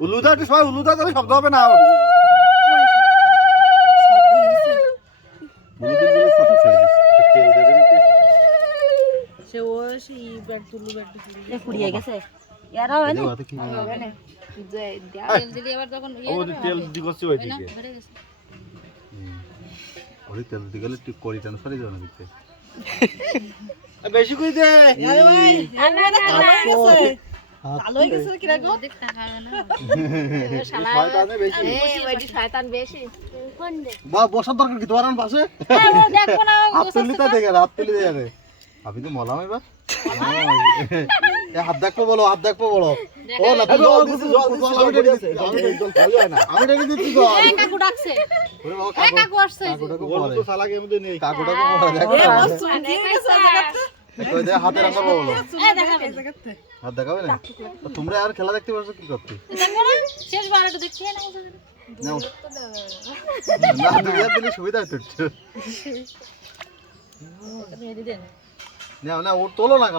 উলুদা একটু সবাই উলুদা তাহলে শব্দ হবে না। সে ও সেই ব্যাট তুলু ফুরিয়ে গেছে এরা হয় না তেল দিলে আবার তখন তেল দিগছি ওইদিকে ওই তেল দিগলে তুই করি ট্রান্সফারই যাবে না দিতে বেশি কই দে আরে ভাই কালো হয়ে গেছে কি রাখো দেখ টাকা না শয়তানে বেশি ওইটি শয়তান বেশি কোন দে বা বসার দরকার কি তোমার পাশে দেখো না হাত তুলি তা দেখে হাত তুলি দেখে আপনি তো মলাম এবার হাত দেখবো বলো হাত দেখবো বলো ও না আমি রেডি দিচ্ছি তো এই কাকু ডাকছে এই কাকু আসছে তো সালাকে এমনি নেই কাকুটাকে পরে দেখো এ ও শুকিয়ে গেছে কই দে হাতে রাখা বলো এই দেখাবে হাত দেখাবে না তোমরা আর খেলা দেখতে পারছো কি করতে দেখো না শেষবার একটু দেখছি না নাও না তুমি আর দিলে সুবিধা হতো মেহেদি দেন নাও না ওর তোলো না